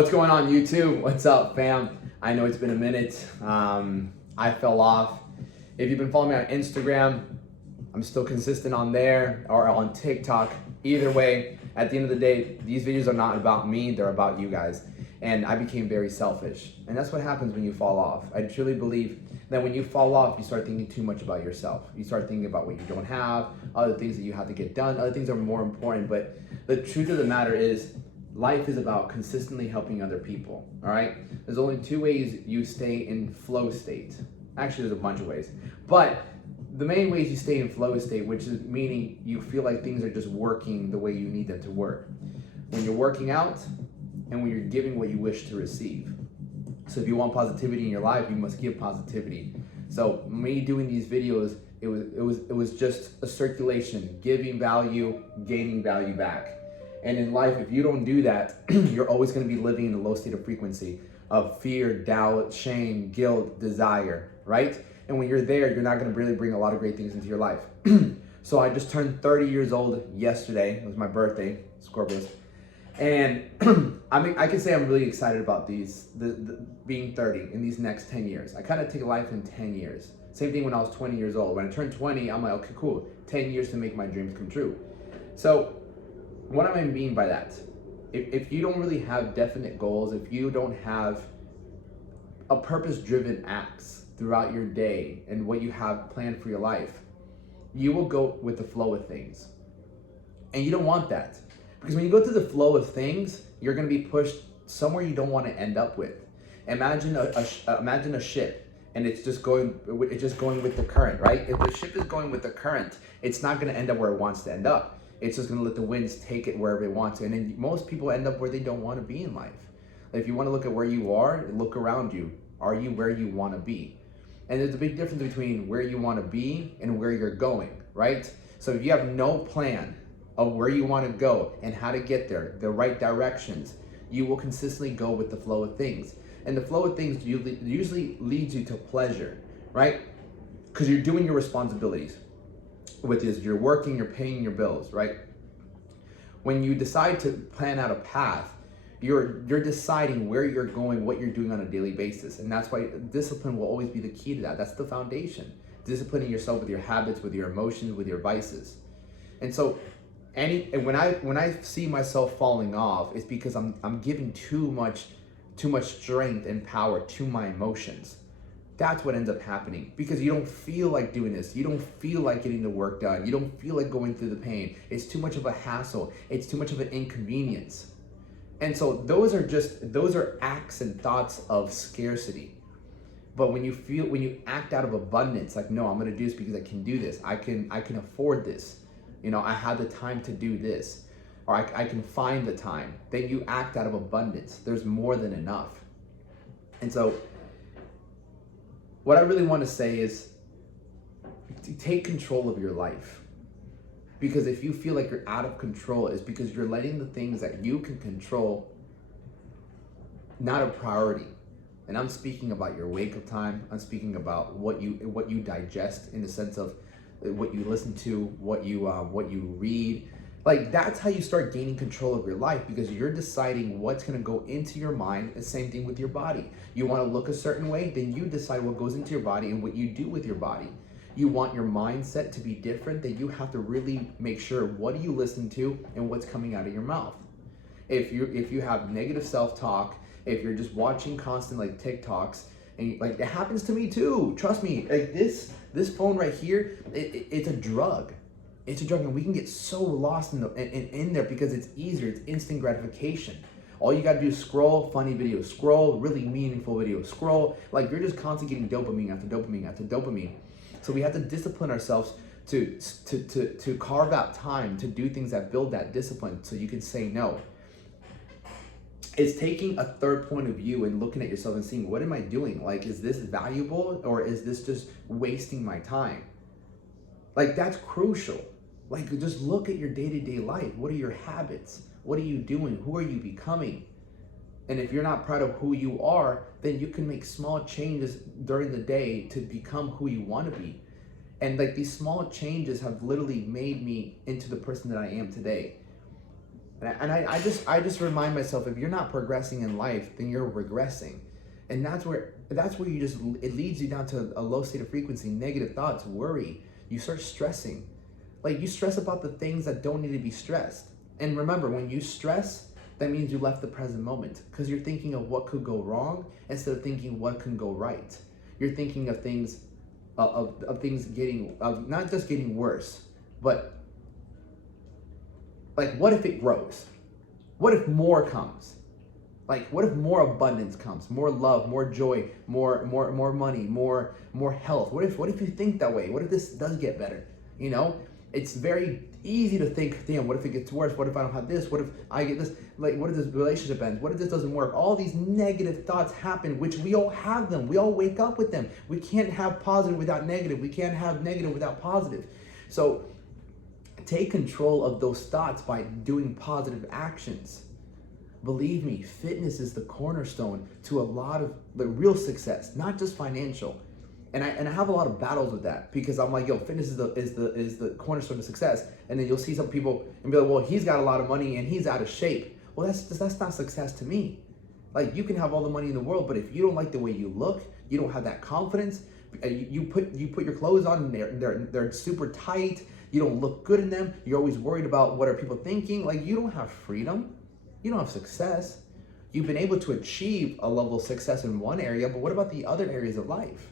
What's going on YouTube? What's up, fam? I know it's been a minute. I fell off. If you've been following me on Instagram, I'm still consistent on there, or on TikTok. Either way, at the end of the day, these videos are not about me, they're about you guys. And I became very selfish. And that's what happens when you fall off. I truly believe that when you fall off, you start thinking too much about yourself. You start thinking about what you don't have, other things that you have to get done, other things are more important. But the truth of the matter is, life is about consistently helping other people, all right? There's only two ways you stay in flow state. Actually, there's a bunch of ways. But the main ways you stay in flow state, which is meaning you feel like things are just working the way you need them to work. When you're working out and when you're giving what you wish to receive. So if you want positivity in your life, you must give positivity. So me doing these videos, it was just a circulation, giving value, gaining value back. And in life, if you don't do that, you're always going to be living in a low state of frequency of fear, doubt, shame, guilt, desire, right? And when you're there, you're not going to really bring a lot of great things into your life. So I just turned 30 years old yesterday. It was my birthday, Scorpius. And I can say I'm really excited about being 30 in these next 10 years. I kind of take life in 10 years. Same thing when I was 20 years old. When I turned 20, I'm like, okay, cool. 10 years to make my dreams come true. So what do I mean by that? If you don't really have definite goals, if you don't have a purpose-driven acts throughout your day and what you have planned for your life, you will go with the flow of things. And you don't want that. Because when you go through the flow of things, you're going to be pushed somewhere you don't want to end up with. Imagine a ship, and it's just going with the current, right? If the ship is going with the current, it's not going to end up where it wants to end up. It's just going to let the winds take it wherever it wants to. And then most people end up where they don't want to be in life. If you want to look at where you are, look around you. Are you where you want to be? And there's a big difference between where you want to be and where you're going, right? So if you have no plan of where you want to go and how to get there, the right directions, you will consistently go with the flow of things. And the flow of things usually leads you to pleasure, right? Because you're doing your responsibilities. With this, you're working, you're paying your bills, right? When you decide to plan out a path, you're deciding where you're going, what you're doing on a daily basis. And that's why discipline will always be the key to that. That's the foundation. Disciplining yourself with your habits, with your emotions, with your vices. And so when I see myself falling off, it's because I'm giving too much strength and power to my emotions. That's what ends up happening, because you don't feel like doing this. You don't feel like getting the work done. You don't feel like going through the pain. It's too much of a hassle. It's too much of an inconvenience. And so those are acts and thoughts of scarcity. But when you act out of abundance, like, no, I'm gonna do this because I can do this. I can afford this. You know, I have the time to do this, or I can find the time. Then you act out of abundance. There's more than enough. And so what I really want to say is to take control of your life. Because if you feel like you're out of control, it's because you're letting the things that you can control not a priority. And I'm speaking about your wake-up time. I'm speaking about what you digest, in the sense of what you listen to, what you read. Like, that's how you start gaining control of your life, because you're deciding what's going to go into your mind. The same thing with your body. You want to look a certain way, then you decide what goes into your body and what you do with your body. You want your mindset to be different, then you have to really make sure, what do you listen to and what's coming out of your mouth. If you have negative self-talk, if you're just watching constant like TikToks, and like, it happens to me too. Trust me, like this phone right here, it's a drug. It's a drug, and we can get so lost in there because it's easier. It's instant gratification. All you gotta do is scroll funny videos, scroll really meaningful videos, scroll, like, you're just constantly getting dopamine after dopamine after dopamine. So we have to discipline ourselves to carve out time to do things that build that discipline, so you can say no. It's taking a third point of view and looking at yourself and seeing, what am I doing? Like, is this valuable, or is this just wasting my time? Like, that's crucial. Like, just look at your day-to-day life. What are your habits? What are you doing? Who are you becoming? And if you're not proud of who you are, then you can make small changes during the day to become who you want to be. And like, these small changes have literally made me into the person that I am today. I just remind myself, if you're not progressing in life, then you're regressing. And that's where it leads you down to a low state of frequency, negative thoughts, worry. You start stressing. Like, you stress about the things that don't need to be stressed. And remember, when you stress, that means you left the present moment, because you're thinking of what could go wrong instead of thinking what can go right. You're thinking of things of things not just getting worse, but like, what if it grows? What if more comes? Like, what if more abundance comes, more love, more joy, more money, more health? What if you think that way? What if this does get better? You know, it's very easy to think, damn, what if it gets worse? What if I don't have this? What if I get this? Like, what if this relationship ends? What if this doesn't work? All these negative thoughts happen, which we all have them. We all wake up with them. We can't have positive without negative. We can't have negative without positive. So take control of those thoughts by doing positive actions. Believe me, fitness is the cornerstone to a lot of the real success, not just financial. And I have a lot of battles with that, because I'm like, yo, fitness is the cornerstone of success. And then you'll see some people and be like, well, he's got a lot of money and he's out of shape. Well, that's not success to me. Like, you can have all the money in the world, but if you don't like the way you look, you don't have that confidence. You put your clothes on and they're super tight. You don't look good in them. You're always worried about what are people thinking. Like, you don't have freedom. You don't have success. You've been able to achieve a level of success in one area, but what about the other areas of life?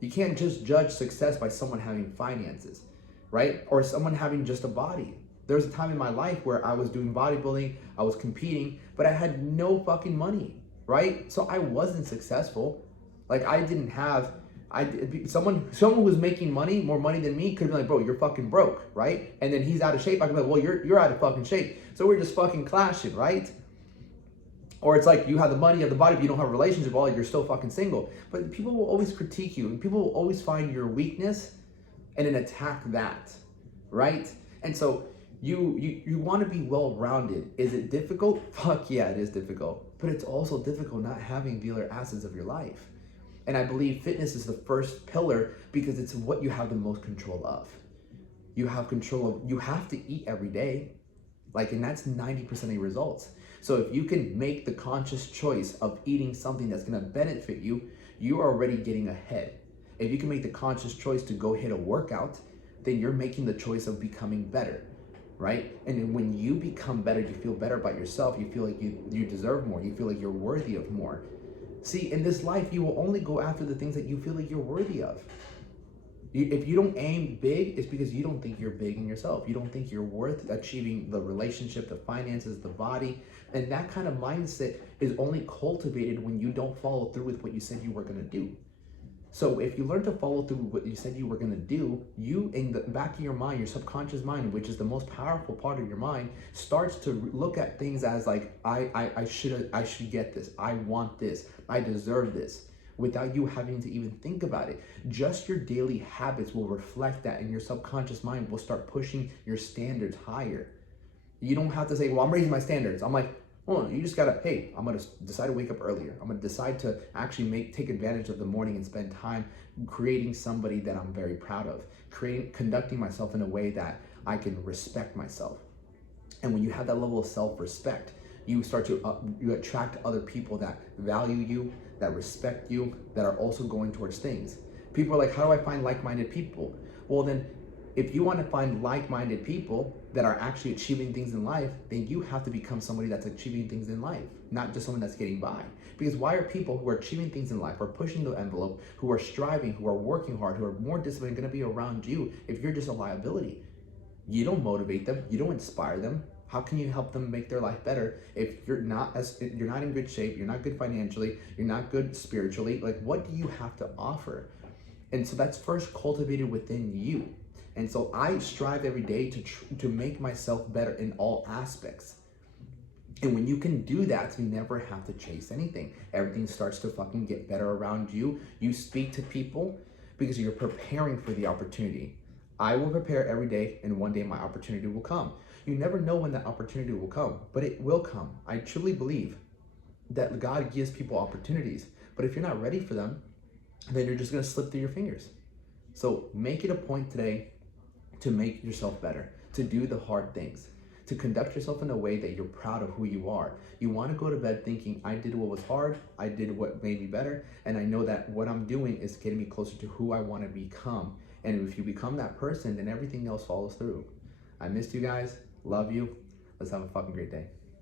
You can't just judge success by someone having finances, right? Or someone having just a body. There was a time in my life where I was doing bodybuilding, I was competing, but I had no fucking money, right? So I wasn't successful. Like, someone who was making more money than me could be like, bro, you're fucking broke, right? And then he's out of shape. I could be like, well, you're out of fucking shape. So we're just fucking clashing, right? Or it's like, you have the money, you have the body, but you don't have a relationship, well, you're still fucking single. But people will always critique you, and people will always find your weakness and then attack that, right? And so you want to be well-rounded. Is it difficult? Fuck yeah, it is difficult. But it's also difficult not having the other assets of your life. And I believe fitness is the first pillar, because it's what you have the most control of. You have to eat every day. Like, and that's 90% of your results. So if you can make the conscious choice of eating something that's gonna benefit you, you're already getting ahead. If you can make the conscious choice to go hit a workout, then you're making the choice of becoming better, right? And then when you become better, you feel better about yourself. You feel like you deserve more. You feel like you're worthy of more. See, in this life, you will only go after the things that you feel like you're worthy of. If you don't aim big, it's because you don't think you're big in yourself. You don't think you're worth achieving the relationship, the finances, the body. And that kind of mindset is only cultivated when you don't follow through with what you said you were going to do. So if you learn to follow through with what you said you were going to do, you, in the back of your mind, your subconscious mind, which is the most powerful part of your mind, starts to look at things as like, I should get this. I want this. I deserve this. Without you having to even think about it. Just your daily habits will reflect that, and your subconscious mind will start pushing your standards higher. You don't have to say, well, I'm raising my standards. I'm like, hold on, you just gotta, hey, I'm gonna decide to wake up earlier. I'm gonna decide to actually take advantage of the morning and spend time creating somebody that I'm very proud of, conducting myself in a way that I can respect myself. And when you have that level of self-respect, you start to, you attract other people that value you, that respect you, that are also going towards things. People are like, how do I find like-minded people? Well, then, if you want to find like-minded people that are actually achieving things in life, then you have to become somebody that's achieving things in life, not just someone that's getting by. Because why are people who are achieving things in life, are pushing the envelope, who are striving, who are working hard, who are more disciplined, going to be around you if you're just a liability? You don't motivate them. You don't inspire them. How can you help them make their life better if you're not in good shape, you're not good financially, you're not good spiritually? Like, what do you have to offer? And so that's first cultivated within you. And so I strive every day to make myself better in all aspects. And when you can do that, you never have to chase anything. Everything starts to fucking get better around you. You speak to people because you're preparing for the opportunity. I will prepare every day, and one day my opportunity will come. You never know when that opportunity will come, but it will come. I truly believe that God gives people opportunities, but if you're not ready for them, then you're just gonna slip through your fingers. So make it a point today to make yourself better, to do the hard things, to conduct yourself in a way that you're proud of who you are. You want to go to bed thinking, I did what was hard, I did what made me better, and I know that what I'm doing is getting me closer to who I want to become. And if you become that person, then everything else follows through. I missed you guys. Love you. Let's have a fucking great day.